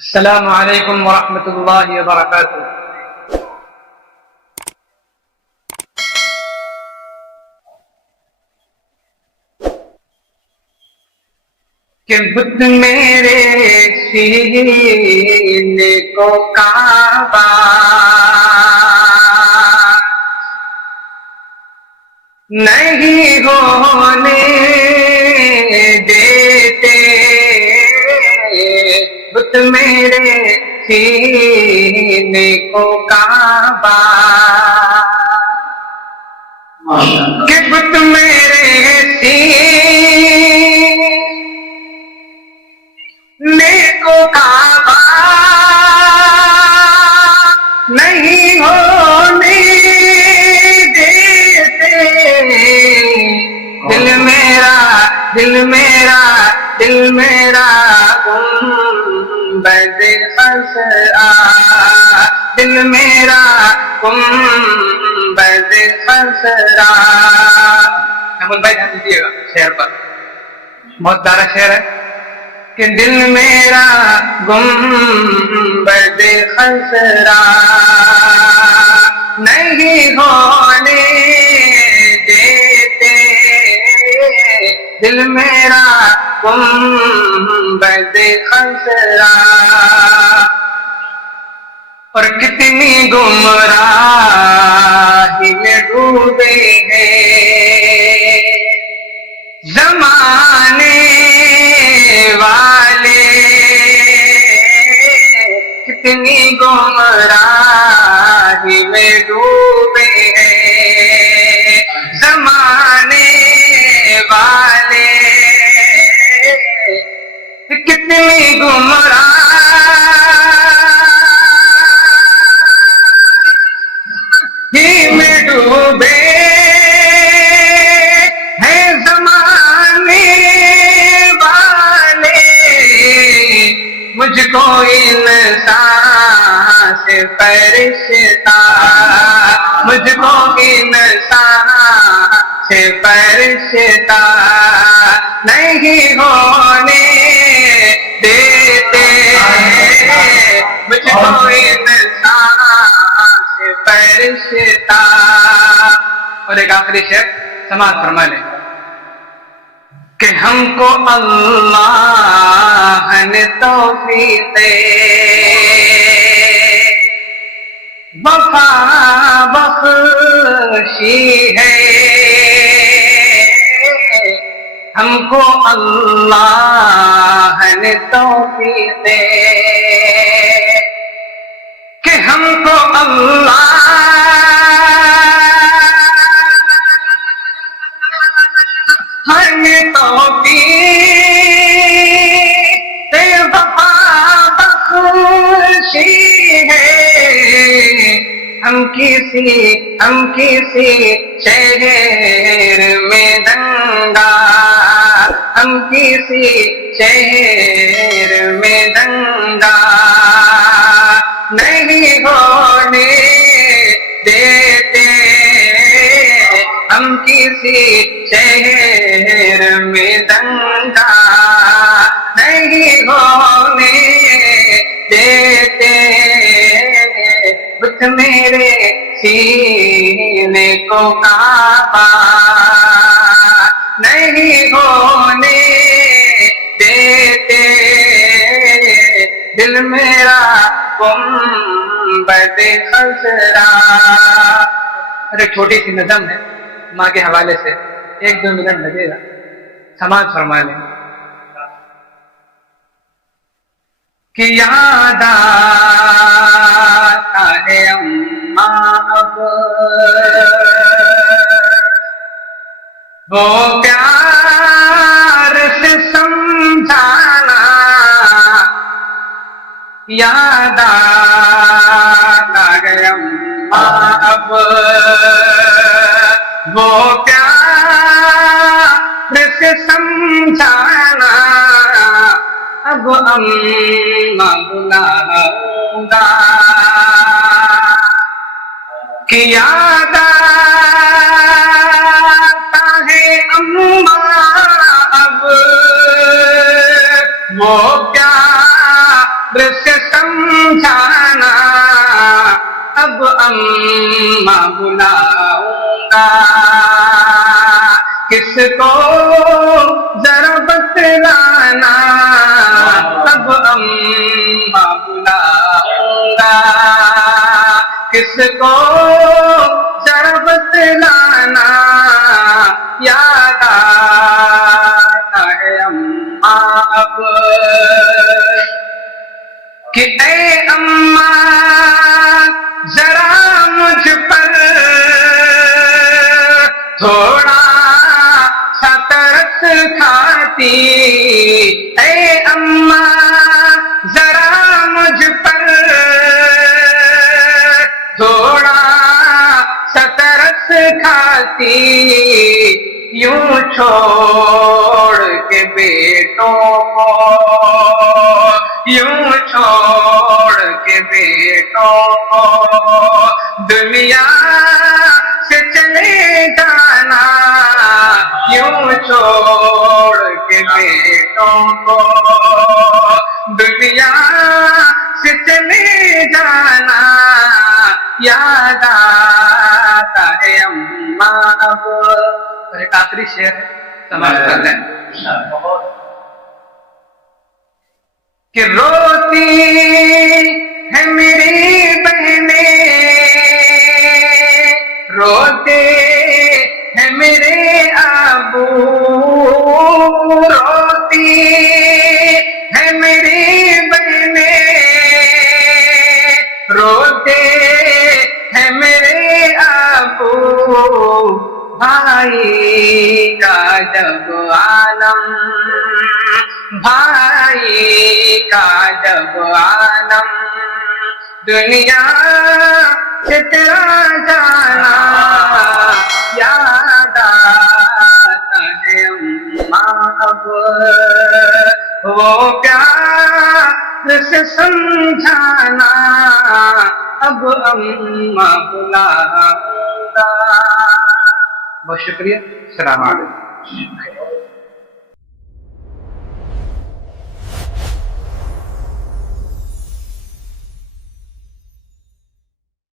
السلام علیکم ورحمۃ اللہ وبرکاتہ۔ کہ بت میرے سینے کو کعبہ نہیں ہونے دیتے، بت میرے سینے کو کعبہ، کہ بت میرے سینے کو کعبہ نہیں ہونے دیتے، دل میرا گنبد خضرا، دل میرا گنبد خضرا۔ محمود بھائی دھیان دیجیے گا شعر پر، بہت پیارا شعر ہے کہ دل میرا گنبد خضرا نہیں ہونے دیتے، دل میرا گنبد خضرا۔ اور کتنی گمراہی میں ڈوبے ہیں زمانے والے، کتنی گمراہی میں ڈوبے ہیں زمانے والے، کتنی گمراہی میں ڈوبے ہیں زمانے والے، مجھ کو انسان سے فرشتہ، مجھ کو انسان سے فرشتہ نہیں ہونے دیتے، مجھ کو انسان سے فرشتہ۔ اور ایک آخری شعر سماعت فرما لیں کہ ہم کو اللہ نے توفیق وفا بخشی ہے، ہم کو اللہ نے توفیق کہ ہم کو اللہ نے توفیق وفا بخشی ہے، ہم کسی شہر میں دنگا، ہم کسی شہر میں دنگا نہیں ہونے دیتے، ہم کسی شہر میں دنگا نہیں ہونے دیتے، بت میرے سینے کو کعبہ نہیں ہونے دیتے، دل میرا گنبد خضرا۔ اور ایک چھوٹی سی نظم ہے ماں کے حوالے سے، 1-2 منٹ لگے گا، سماعت فرما لیں کہ یاد آتا ہے اماں اب وہ پیار سے سمجھانا، یاد آتا ہے اماں اب وہ پیار سے سمجھانا، اب اماں بلاؤں گا کہ یاد آتا ہے اماں اب وہ پیار سے کس کو ذرا بتلانا اب اماں بلاؤں گا کس کو ذرا بتلانا یاد آتا ہے اماں اب کہ اے اماں ذرا مجھ پر تھوڑا سا ترس کھاتی اے اماں ذرا مجھ پر تھوڑا سا ترس کھاتی یوں چھوڑ کے بیٹوں کو یوں چھوڑ کے بیٹوں کو دنیا سے چلے جانا یوں چھوڑ کے بیٹوں کو دنیا سے چلے جانا یاد آتا ہے اماں اب ایک آخری شعر ہے سماعت کر لیں کہ روتی ہے میری بہنیں روتے ہیں میرے ابو روتی ہے میری بہنیں روتے ہیں میرے ابو بھائی کا جب عالم بھائی کا جب عالم دنیا سے تیرا جانا یاد آتا ہے اماں اب وہ پیار سے سمجھانا اب اماں بلاؤں گا بہت شکریہ السلام علیکم